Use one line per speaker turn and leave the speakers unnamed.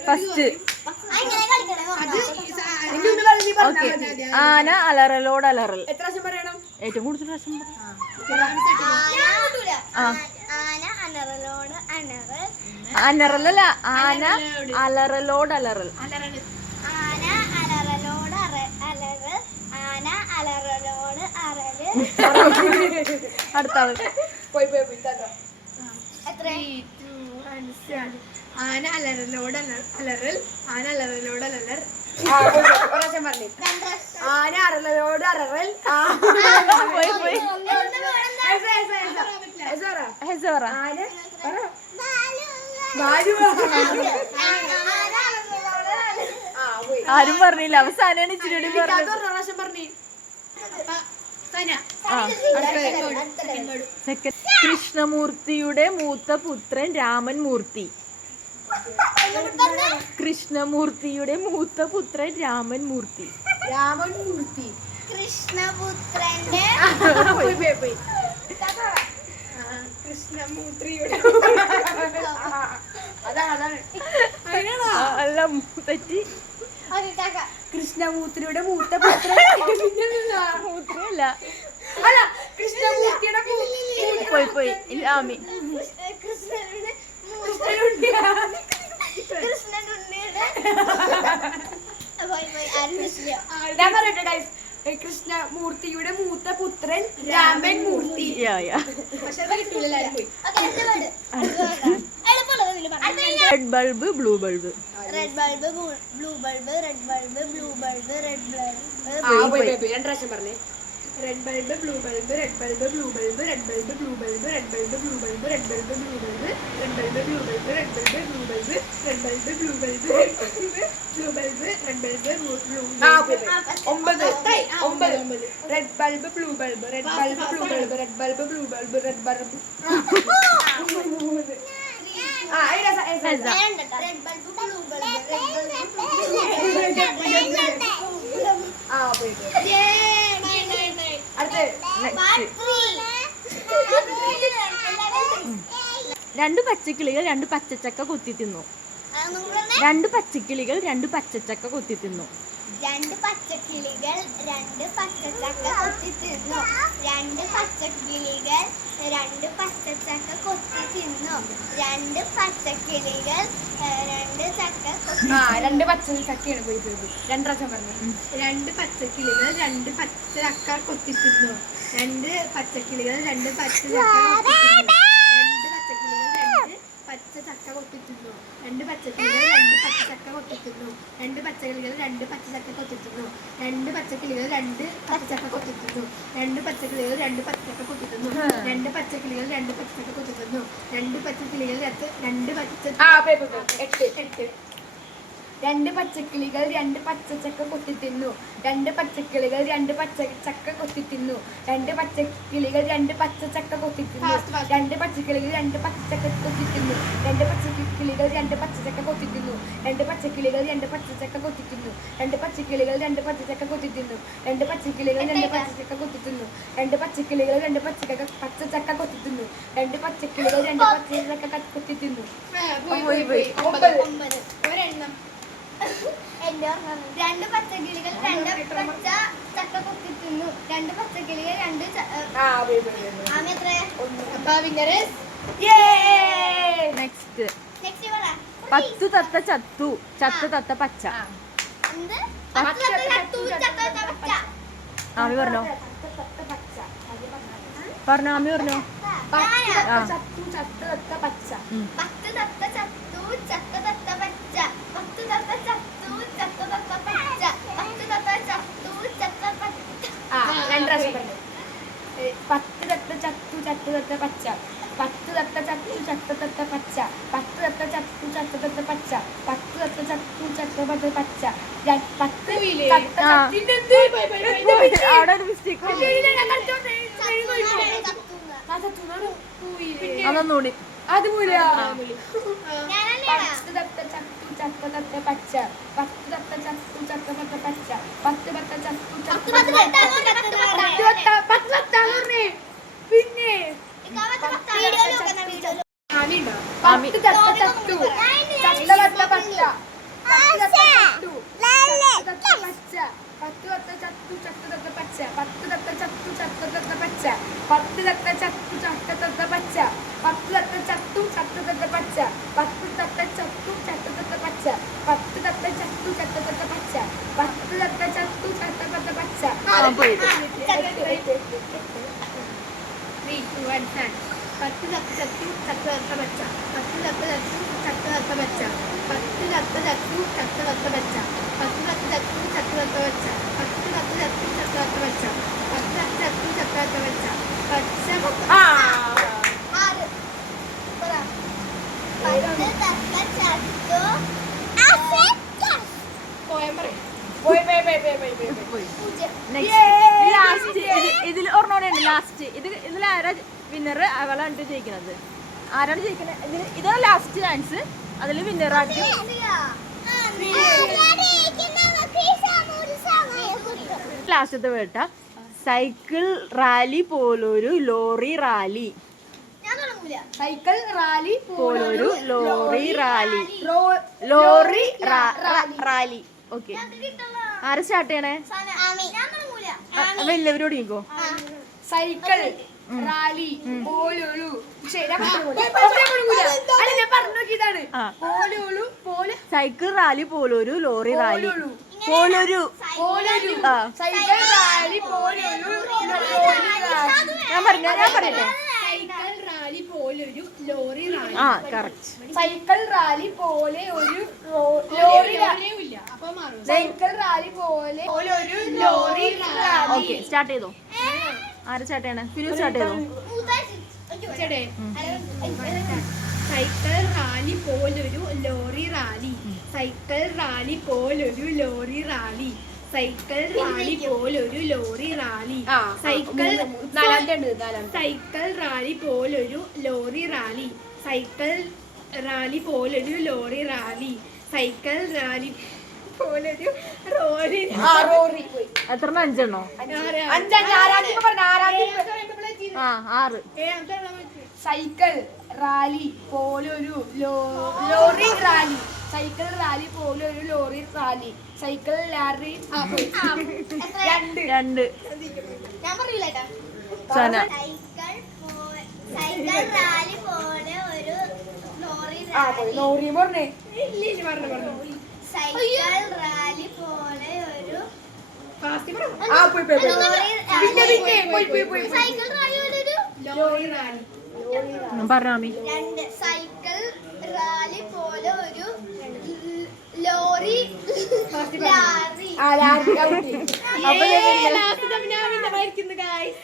First ആന അലറലോട് അലറൽ. ഏറ്റവും കൂടുതൽ പ്രാവശ്യം അനറലല്ല
ആന
അലറലോട്. അലറൽ. അടുത്ത
പോയി പോയി ആന അലറലോട് അലറൽ ആന അലറലോട് അലറൽ. ആന അറലോട് അററൽ
ആരും പറഞ്ഞില്ല. അവസാനാണ് ഇച്ചിരി
പറഞ്ഞു.
സെക്കൻഡ് കൃഷ്ണമൂർത്തിയുടെ മൂത്ത പുത്രൻ രാമൻ മൂർത്തി. കൃഷ്ണമൂർത്തിയുടെ മൂത്ത പുത്രൻ രാമൻ മൂർത്തി.
രാമൻ മൂർത്തി.
കൃഷ്ണപുത്രന്റെ
പോയി പോയി പോയി. കൃഷ്ണമൂർത്തിയുടെ
അല്ല തെറ്റി.
കൃഷ്ണമൂർത്തിയുടെ മൂത്ത പുത്രൻ.
മൂത്രയല്ല.
അല്ല
പോയി പോയി. ഇല്ല ആമി.
ഞാൻ പറയട്ടെ ഗൈസ് കൃഷ്ണ മൂർത്തിയുടെ മൂത്ത പുത്രൻ Raman Murthy
red bulb blue bulb
red bulb blue bulb red bulb blue bulb red bulb
രണ്ട് പ്രാവശ്യം പറഞ്ഞേ. Red bulb blue bulb red bulb blue bulb red bulb blue bulb red bulb blue bulb red bulb blue bulb red bulb blue bulb red bulb blue bulb red bulb blue bulb blue bulb red bulb blue ഒമ്പത് ഒമ്പത് ഒമ്പത് red bulb blue bulb red bulb blue bulb red bulb blue bulb red bulb ആ
red bulb blue bulb red bulb
ആ പോയി പോയി അടുത്ത്
രണ്ട് പച്ചക്കിളികൾ രണ്ട് പച്ചച്ചക്ക കുത്തി തിന്നു. രണ്ട് പച്ചക്കിളികൾ രണ്ട് പച്ചച്ചക്ക കുത്തി തിന്നു.
രണ്ട് പച്ചക്കിളികൾ രണ്ട് പച്ചച്ചക്ക കൊത്തി തിന്നു. രണ്ട് പച്ചക്കിളികൾ രണ്ട് പച്ചച്ചക്ക കൊത്തി തിന്നു. രണ്ട് പച്ചക്കിളികൾ രണ്ട് ചക്ക
ആ രണ്ട് പച്ച ചക്കയാണ് പോയി പോയി പോയി. രണ്ട് പ്രാവശ്യം പറഞ്ഞു രണ്ട് പച്ചക്കിളികൾ രണ്ട് പച്ച ചക്ക രണ്ട് പച്ചക്കിളികൾ രണ്ട് പച്ച ചക്ക കൊത്തിത്തിന്നു. രണ്ട് പച്ചക്കിളികൾ രണ്ട് പച്ച ചക്ക കൊത്തിത്തിന്നു. രണ്ട് പച്ചക്കിളികൾ രണ്ട് പച്ചച്ചക്ക കൊത്തിത്തിന്നു. രണ്ട് പച്ചക്കിളികൾ രണ്ട് പച്ചച്ചക്ക കൊത്തിത്തിന്നു. രണ്ട് പച്ചക്കിളികൾ രണ്ട് പച്ചച്ചക്ക കൊത്തിത്തിന്നു. രണ്ട് പച്ചക്കിളികൾ രണ്ട് കൊത്തിത്തിന്നു. രണ്ട് പച്ചക്കിളികൾ രണ്ട് പച്ച എട്ട്. എട്ട്. രണ്ട് പച്ചക്കിളികൾ രണ്ട് പച്ചച്ചക്ക കൊത്തി തിന്നു രണ്ട് പച്ചക്കിളികൾ രണ്ട് പച്ചച്ചക്ക കൊത്തി തിന്നു രണ്ട് പച്ചക്കിളികൾ രണ്ട് പച്ചച്ചക്ക കൊത്തി തിന്നു രണ്ട് പച്ചക്കിളികൾ രണ്ട് പച്ചച്ചക്ക കൊത്തി തിന്നു രണ്ട് പച്ചക്കിളികൾ രണ്ട് പച്ചച്ചക്ക കൊത്തി തിന്നു രണ്ട് പച്ചക്കിളികൾ രണ്ട് പച്ചച്ചക്ക കൊത്തി തിന്നു രണ്ട് പച്ചക്കിളികൾ രണ്ട് പച്ചച്ചക്ക കൊത്തി തിന്നു രണ്ട് പച്ചക്കിളികൾ രണ്ട് പച്ചച്ചക്ക കൊത്തി തിന്നു രണ്ട് പച്ചക്കിളികൾ രണ്ട് പച്ചക്ക പച്ചച്ചക്ക കൊത്തി തിന്നു രണ്ട് പച്ചക്കിളികൾ രണ്ട് പച്ചച്ചക്ക കൊത്തി തിന്നു
പോയി പോയി
ഒമ്പത്
എന്റെ രണ്ട് പച്ചക്കിളികൾ രണ്ട് പച്ച ചക്ക പൊക്കി തിന്നു രണ്ട് പച്ചക്കിളികൾ രണ്ട് ആമ എത്ര
നെക്സ്റ്റ് പത്തു തത്ത ചത്തു. ചത്തു തത്ത പച്ച. ആമി പറഞ്ഞോ? പറഞ്ഞോ ആമി പറഞ്ഞോ?
ചത്തു ചത്തു
തത്ത പച്ച. പത്ത് തത്ത ചത്തു ചത്ത തത്ത പച്ച. പത്ത് തത്ത ചത്തു പച്ച.
പത്ത് തത്ത ചത്തു ചത്ത തത്ത പച്ച. പത്ത് തത്ത ചത്തു ചത്ത തത്ത പച്ച. പത്ത് തത്ത ചത്തു ചത്ത തത്ത പച്ച. പത്ത്?
അതൊന്നുകൂടി
അത് മൂല പത്ത് തത്ത ചത്തു ചത്ത തത്ത പച്ച. പത്ത് തത്ത ചത്തു ചത്ത തത്ത പച്ച. പത്ത് തത്ത ചത്തു ചത്ത
പത്ത് പത്ത് തത്ത, പത്ത് തത്ത.
പത്ത് തത്ത പത്ത് തത്താന്ന് പറഞ്ഞേ പിന്നെ
വീഡിയോയിൽ നോക്കുന്ന വീഡിയോയിൽ
ആമിയുണ്ടോ
ആമി.
പത്ത് തത്ത ചത്തു ചത്ത തത്ത പച്ച പത്ത് തത്ത ചത്തു ചത്ത തത്ത പച്ച പത്ത് തത്ത ചത്തു ചത്ത തത്ത പച്ച പത്ത് തത്ത ചത്തു ചത്ത തത്ത പച്ച പത്ത് തത്ത ചത്തു ചത്ത തത്ത പച്ച പത്ത് തത്ത ചത്തു ചത്ത തത്ത പച്ച പത്ത് തത്ത ചത്തു ചത്ത തത്ത പച്ച പത്ത് തത്ത ചത്തു ചത്ത തത്ത പച്ച പത്ത് തത്ത ചത്തു ചത്ത തത്ത പച്ച
ആ, പോയി.
Three, two, one, start. പത്ത് തത്ത ചത്തു ചത്ത തത്ത പച്ച പത്ത് തത്ത ചത്തു ചത്ത തത്ത പച്ച പത്ത് തത്ത ചത്തു ചത്ത തത്ത പച്ച പത്ത് തത്ത ചത്തു ചത്ത തത്ത പച്ച പത്ത് തത്ത ചത്തു ചത്ത തത്ത പച്ച പത്ത് തത്ത ചത്തു ചത്ത തത്ത പച്ച പച്ച പത്ത്
ആ
ആറ് പറ പത്ത് തത്ത ചത്തു
പോയാൻ പറയും പോയി പോയി പോയി പോയി പോയി പോയി
പോയി
പൂജ്യം
നെക്സ്റ്റ് ലാസ്റ്റ് ഇതിൽ ഒരെണ്ണോടെ ഉണ്ട് ലാസ്റ്റ് ഇത് ഇതിൽ ആരാ വിന്നർ അവളാണ് ജയിക്കുന്നത് ആരാണ് ജയിക്കുന്നത് ഇതിൽ ഇതാണ് ലാസ്റ്റ് ചാൻസ് അതിൽ വിന്നർ ആക്കി ലാസ്റ്റത്തെ വേട്ട സൈക്കിൾ റാലി പോലൊരു ലോറി റാലി
സൈക്കിൾ റാലി
പോലൊരു lorry rally lorry rally okay ആരെ സ്റ്റാർട്ട് ചെയ്യണേ? എല്ലാവരോട് നീക്കോ
സൈക്കിൾ റാലി പോലുളു
സൈക്കിൾ റാലി പോലൊരു ലോറി റാലി.
പോലൊരു
ഞാൻ പറഞ്ഞ ഞാൻ പറയട്ടെ
പോലൊരു ലോറി റാലി.
ആ കറക്റ്റ്
സൈക്കിൾ റാലി പോലെ ഒരു ലോറി സൈക്കിൾ റാലി പോലെ ഒരു ലോറി റാലി.
ഓക്കെ സ്റ്റാർട്ട് ചെയ്തോ? ആര് സ്റ്റാർട്ട് ചെയ്യണേ? ഫിനു സ്റ്റാർട്ട് ചെയ്തോ?
സൈക്കിൾ റാലി പോലൊരു ലോറി റാലി. സൈക്കിൾ റാലി പോലൊരു ലോറി റാലി. സൈക്കിൾ റാലി പോലൊരു lorry rally. Cycle cycle rally പോലൊരു ലോറി റാലി. സൈക്കിൾ റാലി പോലൊരു ലോറി റാലി. സൈക്കിൾ റാലി പോലൊരു റോറി റോറി.
എത്ര അഞ്ചെണ്ണോ? ആ ആറ്.
സൈക്കിൾ റാലി പോലൊരു ലോറി റാലി. സൈക്കിൾ റാലി പോലൊരു ലോറി റാലി. Cycle lorry. രണ്ട്.
രണ്ട്.
ഞാൻ പറയില്ല
സന.
സൈക്കിൾ പോ- സൈക്കിൾ റാലി പോലെ ഒരു ലോറി റാലി.
ലോറി പറഞ്ഞേ. ഇല്ല ഇല്ല പറഞ്ഞു പറഞ്ഞു.
സൈക്കിൾ റാലി പോലെ ഒരു
ഫാസ്റ്റ് ആ പോയി പോയി പോയി. പിന്നെ പിന്നെ പോയി പോയി പോയി പോയി.
സൈക്കിൾ റാലി പോലെ ഒരു
ലോറി റാലി.
പറഞ്ഞാമി
രണ്ട്. ലോറി. ലാറി
ആ ലാറി
കൗട്ടി
അപ്പോൾ ഞാൻ ലാസ്റ്റ് ഞാൻ വിന്നറായിരിക്കുന്നു ഗായ്സ്